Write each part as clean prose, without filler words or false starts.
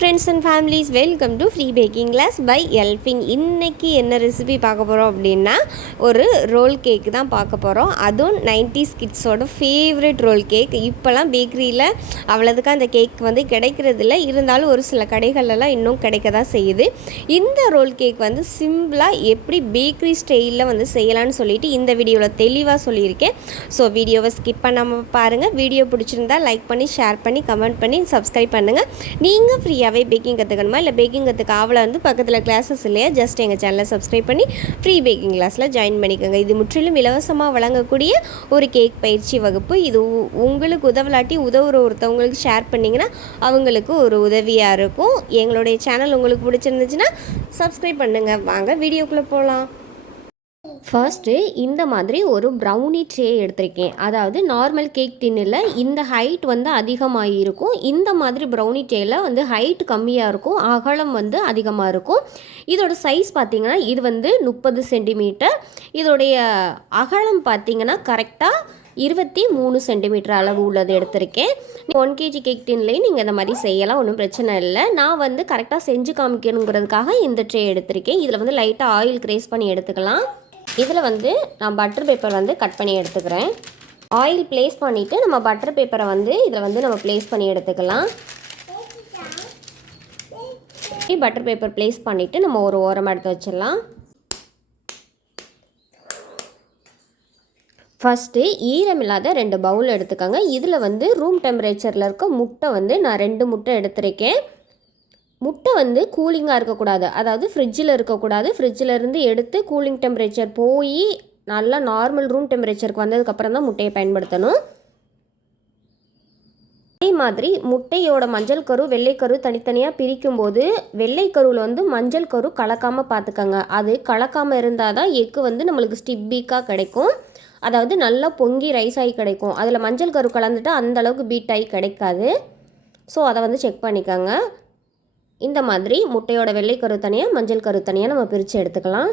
friends and families, welcome to free baking class by Elfin. இன்னைக்கு என்ன recipe பார்க்க போகிறோம் அப்படின்னா ஒரு ரோல் கேக் தான் பார்க்க போகிறோம். அதுவும் 90s கிட்ஸோட ஃபேவரட் ரோல் கேக். இப்போலாம் பேக்கரியில் அவ்வளோதுக்கு அந்த கேக் வந்து கிடைக்கிறதில்ல, இருந்தாலும் ஒரு சில கடைகளெல்லாம் இன்னும் கிடைக்க தான் செய்யுது. இந்த ரோல் கேக் வந்து சிம்பிளாக எப்படி பேக்கரி ஸ்டைலில் வந்து செய்யலான்னு சொல்லிட்டு இந்த வீடியோவில் தெளிவாக சொல்லியிருக்கேன். ஸோ வீடியோவை ஸ்கிப் பண்ணாமல் பாருங்கள். வீடியோ பிடிச்சிருந்தா லைக் பண்ணி, ஷேர் பண்ணி, கமெண்ட் பண்ணி, சப்ஸ்கிரைப் பண்ணுங்கள். நீங்கள் ஃப்ரீயாகவே பேக்கிங் கற்றுக்கணுமா இல்லை பேக்கிங் கற்றுக்க ஆவலை வந்து பக்கத்தில் கிளாஸஸ் இல்லையா, ஜஸ்ட் எங்கள் சேனலை சப்ஸ்கிரைப் பண்ணி ஃப்ரீ பேக்கிங் கிளாஸில் ஜாயின் பண்ணிக்கோங்க. இது முற்றிலும் இலவசமாக வழங்கக்கூடிய ஒரு கேக் பயிற்சி வகுப்பு. இது உங்களுக்கு உதவலாட்டி உதவுற ஒருத்தவங்களுக்கு ஷேர் பண்ணிங்கன்னா அவங்களுக்கு ஒரு உதவியாக இருக்கும். எங்களுடைய சேனல் உங்களுக்கு பிடிச்சிருந்துச்சுன்னா சப்ஸ்கிரைப் பண்ணுங்கள். வாங்க வீடியோக்குள்ளே போகலாம். ஃபர்ஸ்ட்டு இந்த மாதிரி ஒரு ப்ரௌனி ட்ரே எடுத்திருக்கேன். அதாவது நார்மல் கேக் டின்னில் இந்த ஹைட் வந்து அதிகமாக இருக்கும். இந்த மாதிரி ப்ரௌனி ட்ரேயில் வந்து ஹைட் கம்மியாக இருக்கும், அகலம் வந்து அதிகமாக இருக்கும். இதோட சைஸ் பார்த்திங்கன்னா இது வந்து 30 சென்டிமீட்டர். இதோடைய அகலம் பார்த்திங்கன்னா கரெக்டாக 23 சென்டிமீட்டர் அளவு உள்ளது எடுத்திருக்கேன். 1 கேஜி கேக் டின்லேயும் நீங்கள் இந்த மாதிரி செய்யலாம், ஒன்றும் பிரச்சனை இல்லை. நான் வந்து கரெக்டாக செஞ்சு காமிக்கணுங்கிறதுக்காக இந்த ட்ரே எடுத்திருக்கேன். இதில் வந்து லைட்டாக ஆயில் க்ரேஸ் பண்ணி எடுத்துக்கலாம். இதில் வந்து நான் பட்டர் பேப்பர் வந்து கட் பண்ணி எடுத்துக்கிறேன். ஆயில் ப்ளேஸ் பண்ணிவிட்டு நம்ம பட்டர் பேப்பரை வந்து இதில் வந்து நம்ம ப்ளேஸ் பண்ணி எடுத்துக்கலாம். பட்டர் பேப்பர் ப்ளேஸ் பண்ணிவிட்டு நம்ம ஒரு ஓரமாக எடுத்து வச்சிடலாம். ஃபஸ்ட்டு ஈரமில்லாத 2 பவுல் எடுத்துக்கோங்க. இதில் வந்து ரூம் டெம்பரேச்சரில் இருக்க முட்டை வந்து நான் 2 முட்டை எடுத்திருக்கேன். முட்டை வந்து கூலிங்காக இருக்கக்கூடாது, அதாவது ஃப்ரிட்ஜில் இருக்கக்கூடாது. ஃப்ரிட்ஜில் இருந்து எடுத்து கூலிங் டெம்பரேச்சர் போய் நல்லா நார்மல் ரூம் டெம்பரேச்சருக்கு வந்ததுக்கப்புறம் தான் முட்டையை பயன்படுத்தணும். அதே மாதிரி முட்டையோட மஞ்சள் கரு வெள்ளைக்கரு தனித்தனியாக பிரிக்கும்போது வெள்ளைக்கருவில் வந்து மஞ்சள் கரு கலக்காமல் பார்த்துக்கோங்க. அது கலக்காமல் இருந்தால் தான் எக்கு வந்து நம்மளுக்கு ஸ்டிப்பிக்காக கிடைக்கும், அதாவது நல்லா பொங்கி ரைஸ் ஆகி கிடைக்கும். அதில் மஞ்சள் கரு கலந்துட்டு அந்தளவுக்கு பீட் ஆகி கிடைக்காது. ஸோ அதை வந்து செக் பண்ணிக்கோங்க. இந்த மாதிரி முட்டையோட வெள்ளைக்கரு தனியாக மஞ்சள் கரு தனியாக நம்ம பிரித்து எடுத்துக்கலாம்.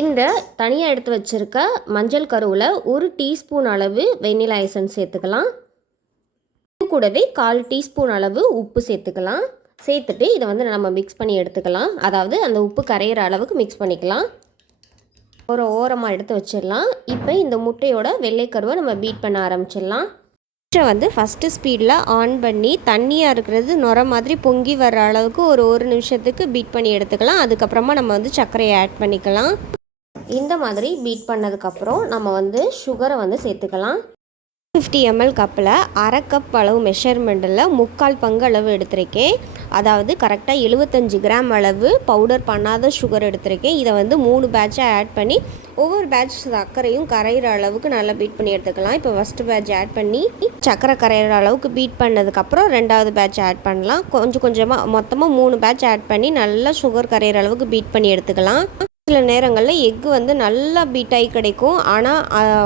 இந்த தனியாக எடுத்து வச்சுருக்க மஞ்சள் கருவில் 1 டீஸ்பூன் அளவு வெண்ணிலா எசன்ஸ் சேர்த்துக்கலாம். இது கூடவே 1/4 டீஸ்பூன் அளவு உப்பு சேர்த்துக்கலாம். சேர்த்துட்டு இதை வந்து நம்ம மிக்ஸ் பண்ணி எடுத்துக்கலாம். அதாவது அந்த உப்பு கரையிற அளவுக்கு மிக்ஸ் பண்ணிக்கலாம். ஒரு ஓரமாக எடுத்து வச்சிடலாம். இப்போ இந்த முட்டையோட வெள்ளைக்கருவை நம்ம பீட் பண்ண ஆரம்பிச்சிடலாம். வந்து ஃபஸ்ட்டு ஸ்பீடில் ஆன் பண்ணி தண்ணியாக இருக்கிறது நுர மாதிரி பொங்கி வர அளவுக்கு ஒரு நிமிஷத்துக்கு பீட் பண்ணி எடுத்துக்கலாம். அதுக்கப்புறமா நம்ம வந்து சர்க்கரையை ஆட் பண்ணிக்கலாம். இந்த மாதிரி பீட் பண்ணதுக்கப்புறம் நம்ம வந்து சுகரை வந்து சேர்த்துக்கலாம். 50 ml கப்பில் 1/2 கப் அளவு மெஷர்மெண்ட்டில் 3/4 பங்கு அளவு எடுத்திருக்கேன். அதாவது கரெக்டாக 75 கிராம் அளவு பவுடர் பண்ணாத சுகர் எடுத்திருக்கேன். இதை வந்து 3 பேட்சாக ஆட் பண்ணி ஒவ்வொரு பேட்ச் சர்க்கரையும் கரையிற அளவுக்கு நல்லா பீட் பண்ணி எடுத்துக்கலாம். இப்போ ஃபஸ்ட்டு பேட்ச் ஆட் பண்ணி சர்க்கரை கரையிற அளவுக்கு பீட் பண்ணதுக்கப்புறம் 2வது பேட்ச் ஆட் பண்ணலாம். கொஞ்சம் கொஞ்சமாக மொத்தமாக 3 பேட்ச் ஆட் பண்ணி நல்லா சுகர் கரையிற அளவுக்கு பீட் பண்ணி எடுத்துக்கலாம். சில நேரங்களில் எக்கு வந்து நல்லா பீட்டாகி கிடைக்கும், ஆனால்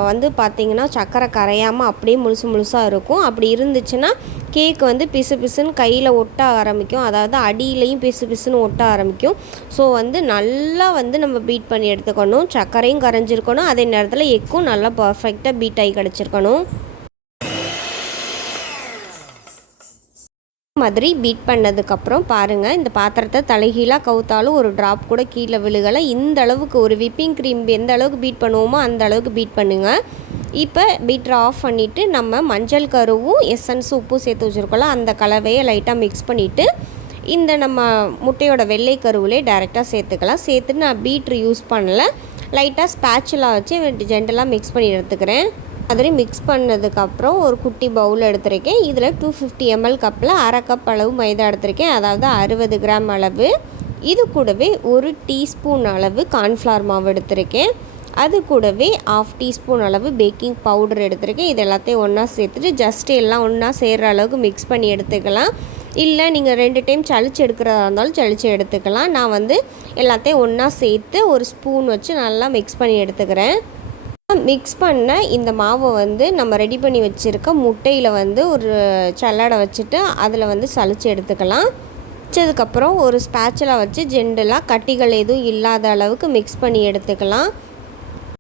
வந்து பார்த்திங்கன்னா சர்க்கரை கரையாமல் அப்படியே முழுசாக இருக்கும். அப்படி இருந்துச்சுன்னா கேக்கு வந்து பிசு பிசுன்னு கையில் ஒட்ட ஆரம்பிக்கும், அதாவது அடியிலையும் பிசு பிசுன்னு ஒட்ட ஆரம்பிக்கும். ஸோ வந்து நல்லா வந்து நம்ம பீட் பண்ணி எடுத்துக்கணும். சர்க்கரையும் கரைஞ்சிருக்கணும், அதே நேரத்தில் எக்கும் நல்லா பர்ஃபெக்டாக பீட்டாகி கிடச்சிருக்கணும். மாதிரி பீட் பண்ணதுக்கப்புறம் பாருங்கள், இந்த பாத்திரத்தை தலைகீழாக கவுத்தாலும் ஒரு ட்ராப் கூட கீழே விழுகலை. இந்த அளவுக்கு ஒரு விப்பிங் க்ரீம் எந்த அளவுக்கு பீட் பண்ணுவோமோ அந்த அளவுக்கு பீட் பண்ணுங்கள். இப்போ பீட்டரை ஆஃப் பண்ணிவிட்டு நம்ம மஞ்சள் கருவும் எசன்ஸும் உப்பும் சேர்த்து வச்சுருக்கோம்ல, அந்த கலவையை லைட்டாக மிக்ஸ் பண்ணிவிட்டு இந்த நம்ம முட்டையோட வெள்ளை கருவிலே டைரெக்டாக சேர்த்துக்கலாம். சேர்த்துட்டு நான் பீட்ரு யூஸ் பண்ணல, லைட்டாக ஸ்பேச்சுலா வச்சு ஜென்டலாக மிக்ஸ் பண்ணி எடுத்துக்கிறேன். மாதிரி மிக்ஸ் பண்ணதுக்கப்புறம் ஒரு குட்டி பவுல் எடுத்திருக்கேன். இதில் 250 ml கப்பில் 1/2 கப் அளவு மைதா எடுத்திருக்கேன், அதாவது 60 கிராம் அளவு. இது கூடவே 1 டீஸ்பூன் அளவு கார்ன்ஃப்ளவர் மாவு எடுத்திருக்கேன். அது கூடவே 1/2 டீஸ்பூன் அளவு பேக்கிங் பவுடர் எடுத்திருக்கேன். இது எல்லாத்தையும் ஒன்றா சேர்த்துட்டு ஜஸ்ட்டு எல்லாம் ஒன்றா சேர்கிற அளவுக்கு மிக்ஸ் பண்ணி எடுத்துக்கலாம். இல்லை நீங்கள் 2 டைம் சளிச்சு எடுக்கிறதா இருந்தாலும் சளிச்சு எடுத்துக்கலாம். நான் வந்து எல்லாத்தையும் ஒன்றா சேர்த்து ஒரு ஸ்பூன் வச்சு நல்லா மிக்ஸ் பண்ணி எடுத்துக்கிறேன். மிக்ஸ் பண்ண இந்த மாவை வந்து நம்ம ரெடி பண்ணி வச்சுருக்க முட்டையில் வந்து ஒரு சல்லடை வச்சுட்டு அதில் வந்து சலிச்சு எடுத்துக்கலாம். வச்சதுக்கப்புறம் ஒரு ஸ்பேச்சுலா வச்சு ஜென்டலாக கட்டிகள் எதுவும் இல்லாத அளவுக்கு மிக்ஸ் பண்ணி எடுத்துக்கலாம்.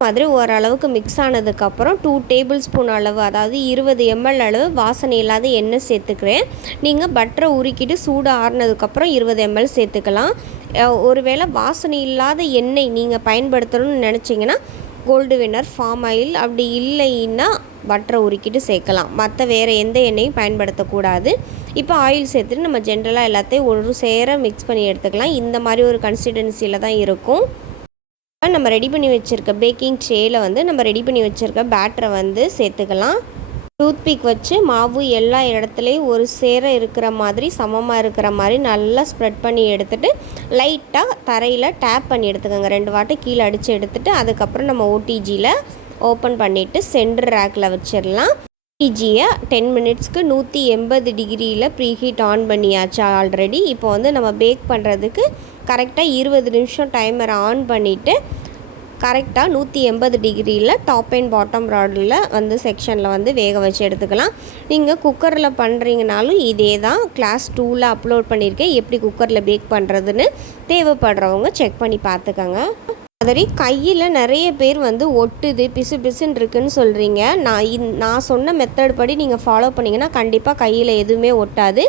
மாதிரி ஓரளவுக்கு மிக்ஸ் ஆனதுக்கப்புறம் 2 டேபிள் ஸ்பூன் அளவு, அதாவது 20 ml அளவு வாசனை இல்லாத எண்ணெய் சேர்த்துக்கிறேன். நீங்கள் பட்டரை உருக்கிட்டு சூடு ஆறுனதுக்கப்புறம் 20 ml சேர்த்துக்கலாம். ஒருவேளை வாசனை இல்லாத எண்ணெய் நீங்கள் பயன்படுத்தணும்னு நினச்சிங்கன்னா கோல்டு வின்னர், ஃபார்ம் ஆயில், அப்படி இல்லைன்னா பட்டரை உருக்கிட்டு சேர்க்கலாம். மற்ற வேறு எந்த எண்ணெயும் பயன்படுத்தக்கூடாது. இப்போ ஆயில் சேர்த்துட்டு நம்ம ஜென்ரலாக எல்லாத்தையும் ஒரு சேர மிக்ஸ் பண்ணி எடுத்துக்கலாம். இந்த மாதிரி ஒரு கன்சிஸ்டன்சியில் தான் இருக்கும். நம்ம ரெடி பண்ணி வச்சுருக்க பேக்கிங் ட்ரேயில் வந்து நம்ம ரெடி பண்ணி வச்சுருக்க பேட்டரை வந்து சேர்த்துக்கலாம். டூத்பிக் வச்சு மாவு எல்லா இடத்துலையும் ஒரு சேர இருக்கிற மாதிரி, சமமாக இருக்கிற மாதிரி நல்லா ஸ்ப்ரெட் பண்ணி எடுத்துகிட்டு லைட்டாக தரையில் டேப் பண்ணி எடுத்துக்கோங்க. 2 வாட்டி கீழே அடித்து எடுத்துகிட்டு அதுக்கப்புறம் நம்ம ஓடிஜியில் ஓப்பன் பண்ணிவிட்டு சென்டர் ரேக்கில் வச்சிடலாம். ஓடிஜியை 10 மினிட்ஸ்க்கு 180 டிகிரியில் ப்ரீஹீட் ஆன் பண்ணியாச்சு ஆல்ரெடி. இப்போ வந்து நம்ம பேக் பண்ணுறதுக்கு கரெக்டாக 20 நிமிஷம் டைமரை ஆன் பண்ணிவிட்டு கரெக்டாக 180 டிகிரியில் டாப் அண்ட் பாட்டம் ராடில் வந்து செக்ஷனில் வந்து வேக வச்சு எடுத்துக்கலாம். நீங்கள் குக்கரில் பண்ணுறீங்கனாலும் இதே தான். கிளாஸ் 2ல் அப்லோட் பண்ணியிருக்கேன் எப்படி குக்கரில் பேக் பண்ணுறதுன்னு. தேவைப்படுறவங்க செக் பண்ணி பார்த்துக்கோங்க. மாதிரி கையில் நிறைய பேர் வந்து ஒட்டுது, பிசு பிசுன்னு இருக்குன்னு சொல்கிறீங்க. நான் சொன்ன மெத்தட் படி நீங்கள் ஃபாலோ பண்ணிங்கன்னா கண்டிப்பாக கையில் எதுவுமே ஒட்டாது.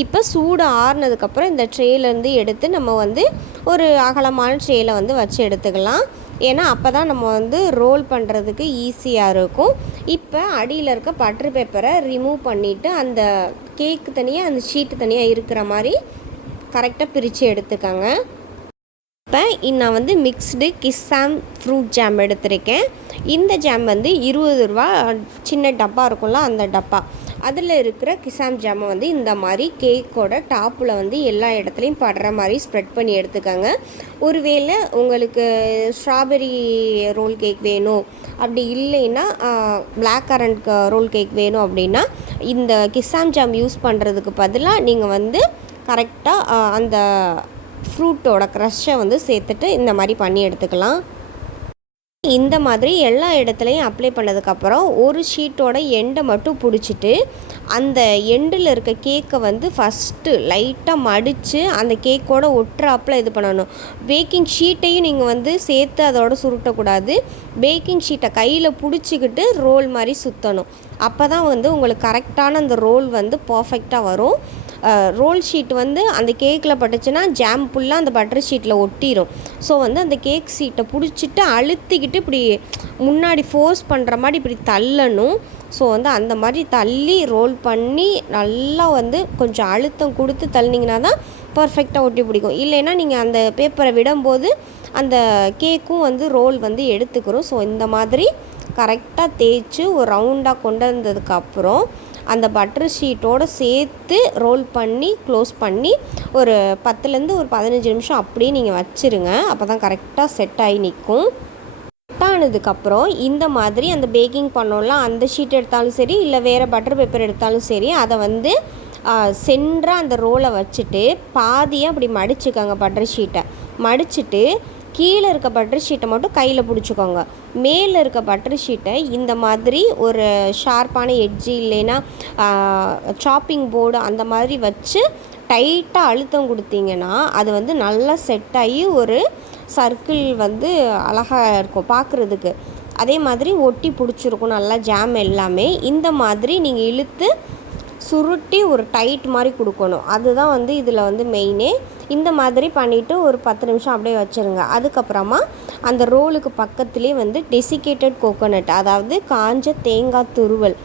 இப்போ சூடு ஆறுனதுக்கப்புறம் இந்த ட்ரேலேருந்து எடுத்து நம்ம வந்து ஒரு அகலமான ட்ரேயில் வந்து வச்சு எடுத்துக்கலாம். ஏன்னா அப்போ தான் நம்ம வந்து ரோல் பண்ணுறதுக்கு ஈஸியாக இருக்கும். இப்போ அடியில் இருக்க பட்டர் பேப்பரை ரிமூவ் பண்ணிவிட்டு அந்த கேக்கு தனியாக அந்த ஷீட்டு தனியாக இருக்கிற மாதிரி கரெக்டாக பிரித்து எடுத்துக்கோங்க. இப்போ நான் வந்து மிக்ஸ்டு கிஸ்ஸாம் ஃப்ரூட் ஜாம் எடுத்திருக்கேன். இந்த ஜாம் வந்து 20 ரூபா சின்ன டப்பா இருக்கும்ல, அந்த டப்பா அதில் இருக்கிற கிசாம் ஜாமை வந்து இந்த மாதிரி கேக்கோட டாப்பில் வந்து எல்லா இடத்துலையும் படுற மாதிரி ஸ்ப்ரெட் பண்ணி எடுத்துக்கோங்க. ஒருவேளை உங்களுக்கு ஸ்ட்ராபெரி ரோல் கேக் வேணும், அப்படி இல்லைன்னா பிளாக் கரண்ட் ரோல் கேக் வேணும் அப்படின்னா இந்த கிசாம் ஜாம் யூஸ் பண்ணுறதுக்கு பதிலாக நீங்கள் வந்து கரெக்டாக அந்த ஃப்ரூட்டோட க்ரஷ்ஷை வந்து சேர்த்துட்டு இந்த மாதிரி பண்ணி எடுத்துக்கலாம். இந்த மாதிரி எல்லா இடத்துலையும் அப்ளை பண்ணதுக்கப்புறம் ஒரு ஷீட்டோட எண்டை மட்டும் பிடிச்சிட்டு அந்த எண்டில் இருக்க கேக்கை வந்து ஃபஸ்ட்டு லைட்டாக மடித்து அந்த கேக்கோட ஒட்டுறாப்பில் இது பண்ணணும். பேக்கிங் ஷீட்டையும் நீங்கள் வந்து சேர்த்து அதோட சுருட்டக்கூடாது. பேக்கிங் ஷீட்டை கையில் பிடிச்சிக்கிட்டு ரோல் மாதிரி சுற்றணும். அப்போ தான் வந்து உங்களுக்கு கரெக்டான அந்த ரோல் வந்து பர்ஃபெக்டாக வரும். ரோல் ஷீட் வந்து அந்த கேக்கில் பட்டுச்சுன்னா ஜாம் ஃபுல்லாக அந்த பட்டர் ஷீட்டில் ஒட்டிடும். ஸோ வந்து அந்த கேக் ஷீட்டை பிடிச்சிட்டு அழுத்திக்கிட்டு இப்படி முன்னாடி ஃபோர்ஸ் பண்ணுற மாதிரி இப்படி தள்ளணும். ஸோ வந்து அந்த மாதிரி தள்ளி ரோல் பண்ணி நல்லா வந்து கொஞ்சம் அழுத்தம் கொடுத்து தள்ளினீங்கன்னா தான் பர்ஃபெக்டாக ஒட்டி பிடிக்கும். இல்லைன்னா நீங்கள் அந்த பேப்பரை விடும்போது அந்த கேக்கும் வந்து ரோல் வந்து எடுத்துக்கிறோம். ஸோ இந்த மாதிரி கரெக்டாக தேய்ச்சி ஒரு ரவுண்டாக கொண்டு வந்ததுக்கப்புறம் அந்த பட்டர் ஷீட்டோடு சேர்த்து ரோல் பண்ணி க்ளோஸ் பண்ணி ஒரு 10லேருந்து ஒரு 15 நிமிஷம் அப்படியே நீங்கள் வச்சுருங்க. அப்போ தான் கரெக்டாக செட் ஆகி நிற்கும். செட் ஆனதுக்கப்புறம் இந்த மாதிரி அந்த பேக்கிங் பண்ணோம்ல, அந்த ஷீட் எடுத்தாலும் சரி இல்லை வேறு பட்டர் பேப்பர் எடுத்தாலும் சரி, அதை வந்து சென்டராக அந்த ரோலை வச்சுட்டு பாதியாக அப்படி மடிச்சுக்கோங்க. பட்டர் ஷீட்டை மடிச்சுட்டு கீழே இருக்க பட்டர் ஷீட்டை மட்டும் கையில் பிடிச்சிக்கோங்க. மேலே இருக்க பட்டர் ஷீட்டை இந்த மாதிரி ஒரு ஷார்ப்பான எட்ஜி இல்லைன்னா சாப்பிங் போர்டு அந்த மாதிரி வச்சு டைட்டாக அழுத்தம் கொடுத்தீங்கன்னா அது வந்து நல்லா செட் ஆகி ஒரு சர்க்கிள் வந்து அழகாக இருக்கும் பார்க்குறதுக்கு. அதே மாதிரி ஒட்டி பிடிச்சிருக்கும் நல்லா ஜாம் எல்லாமே. இந்த மாதிரி நீங்கள் இழுத்து சுருட்டி ஒரு டைட் மாதிரி கொடுக்கணும். அதுதான் வந்து இதில் வந்து மெயினே. இந்த மாதிரி பண்ணிவிட்டு ஒரு 10 நிமிஷம் அப்படியே வச்சுருங்க. அதுக்கப்புறமா அந்த ரோலுக்கு பக்கத்துலேயே வந்து டெசிகேட்டட் கோகோனட், அதாவது காஞ்ச தேங்காய் துருவல்,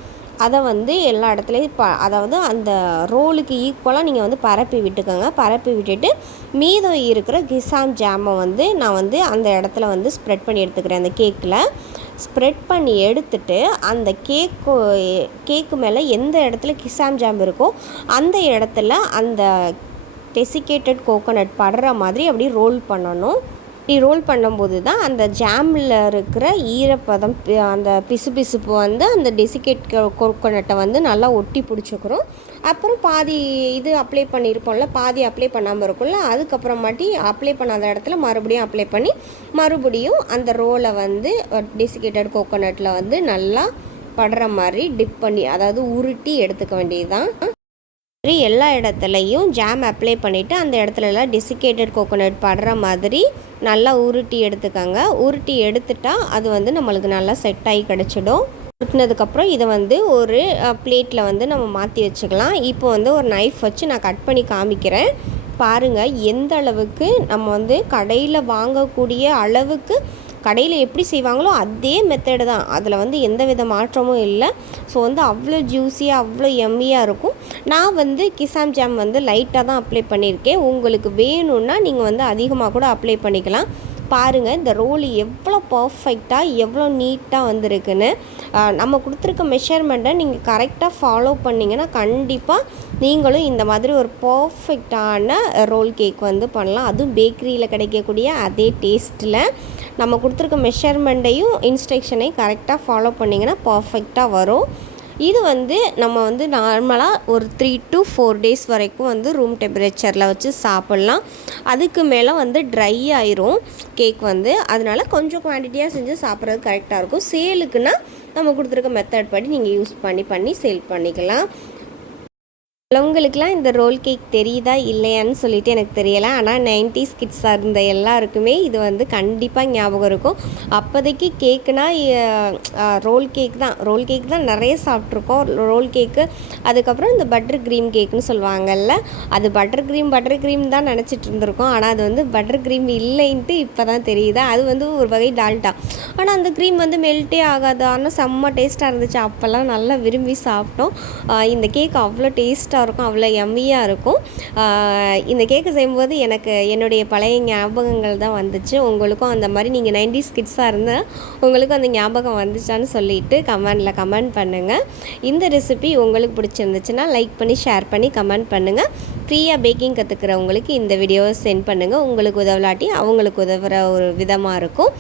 அதை வந்து எல்லா இடத்துலையும் அதாவது அந்த ரோலுக்கு ஈக்குவலாக நீங்கள் வந்து பரப்பி விட்டுக்கோங்க. பரப்பி விட்டுட்டு மீதம் இருக்கிற கிசாம் ஜாமை வந்து நான் வந்து அந்த இடத்துல வந்து ஸ்ப்ரெட் பண்ணி எடுத்துக்கிறேன். அந்த கேக்கில் ஸ்ப்ரெட் பண்ணி எடுத்துட்டு அந்த கேக்கு மேலே எந்த இடத்துல கிசாம் ஜாம் இருக்கோ அந்த இடத்துல அந்த டெசிகேட்டட் கோகோனட் படுற மாதிரி அப்படி ரோல் பண்ணணும். இப்படி ரோல் பண்ணும்போது தான் அந்த ஜாமில் இருக்கிற ஈரப்பதம், அந்த பிசுபிசுப்பு வந்து அந்த டெசிகேட் கோகோனட்டை வந்து நல்லா ஒட்டி பிடிச்சிக்கிறோம். அப்புறம் பாதி இது அப்ளை பண்ணியிருப்போம்ல, பாதி அப்ளை பண்ணாமல் இருக்கும்ல, அதுக்கப்புறமாட்டி அப்ளை பண்ணாத இடத்துல மறுபடியும் அப்ளை பண்ணி மறுபடியும் அந்த ரோலை வந்து டெசிகேட்டட் கோகோனட்டில் வந்து நல்லா படுற மாதிரி டிப் பண்ணி, அதாவது உருட்டி எடுத்துக்க வேண்டியது தான். எல்லா இடத்துலையும் ஜாம் அப்ளை பண்ணிவிட்டு அந்த இடத்துலலாம் டெசிகேட்டட் கோகோனட் படுற மாதிரி நல்லா உருட்டி எடுத்துக்கோங்க. உருட்டி எடுத்துட்டால் அது வந்து நம்மளுக்கு நல்லா செட் ஆகி கிடச்சிடும். உருட்டினதுக்கப்புறம் இதை வந்து ஒரு பிளேட்டில் வந்து நம்ம மாற்றி வச்சுக்கலாம். இப்போ வந்து ஒரு நைஃப் வச்சு நான் கட் பண்ணி காமிக்கிறேன். பாருங்கள் எந்த அளவுக்கு நம்ம வந்து கடையில் வாங்கக்கூடிய அளவுக்கு கடையில் எப்படி செய்வாங்களோ அதே மெத்தடு தான். அதில் வந்து எந்த வித மாற்றமும் இல்லை. ஸோ வந்து அவ்வளோ ஜூஸியாக அவ்வளோ எம்மியாக இருக்கும். நான் வந்து கிசாம் ஜாம் வந்து லைட்டாக தான் அப்ளை பண்ணியிருக்கேன். உங்களுக்கு வேணும்னா நீங்கள் வந்து அதிகமாக கூட அப்ளை பண்ணிக்கலாம். பாருங்கள் இந்த ரோல் எவ்வளோ பர்ஃபெக்டாக எவ்வளோ நீட்டாக வந்திருக்குன்னு. நம்ம கொடுத்துருக்க மெஷர்மெண்ட்டை நீங்கள் கரெக்டாக ஃபாலோ பண்ணிங்கன்னா கண்டிப்பாக நீங்களும் இந்த மாதிரி ஒரு பர்ஃபெக்டான ரோல் கேக் வந்து பண்ணலாம். அதுவும் பேக்கரியில் கிடைக்கக்கூடிய அதே டேஸ்ட்டில் நம்ம கொடுத்துருக்க மெஷர்மெண்ட்டையும் இன்ஸ்ட்ரக்ஷனையும் கரெக்டாக ஃபாலோ பண்ணிங்கன்னா பர்ஃபெக்டாக வரும். இது வந்து நம்ம வந்து நார்மலாக ஒரு 3 to 4 days வரைக்கும் வந்து ரூம் டெம்பரேச்சரில் வச்சு சாப்பிட்லாம். அதுக்கு மேலே வந்து ட்ரை ஆயிரும் கேக் வந்து. அதனால் கொஞ்சம் குவான்டிட்டியாக செஞ்சு சாப்பிட்றது கரெக்டாக இருக்கும். சேலுக்குன்னா நம்ம கொடுத்துருக்க மெத்தட் படி நீங்கள் யூஸ் பண்ணி சேல் பண்ணிக்கலாம். உங்களுக்குலாம் இந்த ரோல் கேக் தெரியுதா இல்லையான்னு சொல்லிட்டு எனக்கு தெரியலை. ஆனால் 90s கிட்ஸாக இருந்த எல்லாருக்குமே இது வந்து கண்டிப்பாக ஞாபகம் இருக்கும். அப்போதைக்கு கேக்குனா ரோல் கேக் தான் நிறைய சாப்பிட்ருக்கோம். ரோல் கேக்கு, அதுக்கப்புறம் இந்த பட்டர் க்ரீம் கேக்குன்னு சொல்லுவாங்கல்ல, அது பட்டர் க்ரீம் தான் நினச்சிட்டு இருந்திருக்கோம். ஆனால் அது வந்து பட்டர் க்ரீம் இல்லைன்ட்டு இப்போ தான் தெரியுது. அது வந்து ஒரு வகை டால்டா. ஆனால் அந்த க்ரீம் வந்து மெல்ட்டே ஆகாது. ஆனால் செம்ம டேஸ்ட்டாக இருந்துச்சு. அப்போல்லாம் நல்லா விரும்பி சாப்பிட்டோம். இந்த கேக் அவ்வளோ டேஸ்ட்டாக இருக்கும், அவ்வளோ எம்மியாக இருக்கும். இந்த கேக்கு செய்யும்போது எனக்கு என்னுடைய பழைய ஞாபகங்கள் தான் வந்துச்சு. உங்களுக்கும் அந்த மாதிரி நீங்கள் 90s கிட்ஸாக இருந்தால் உங்களுக்கும் அந்த ஞாபகம் வந்துச்சான்னு சொல்லிவிட்டு கமெண்ட் பண்ணுங்கள். இந்த ரெசிபி உங்களுக்கு பிடிச்சிருந்துச்சுன்னா லைக் பண்ணி ஷேர் பண்ணி கமெண்ட் பண்ணுங்கள். ஃப்ரீயாக பேக்கிங் கற்றுக்கிறவங்களுக்கு இந்த வீடியோவை சென்ட் பண்ணுங்கள். உங்களுக்கு உதவலாட்டி அவங்களுக்கு உதவுற ஒரு விதமாக இருக்கும்.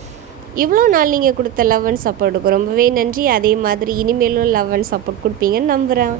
இவ்வளோ நாள் நீங்கள் கொடுத்த லவ் அண்ட் சப்போர்ட்டுக்கு ரொம்பவே நன்றி. அதே மாதிரி இனிமேலும் லவ் அண்ட் சப்போர்ட் கொடுப்பீங்கன்னு நம்புகிறேன்.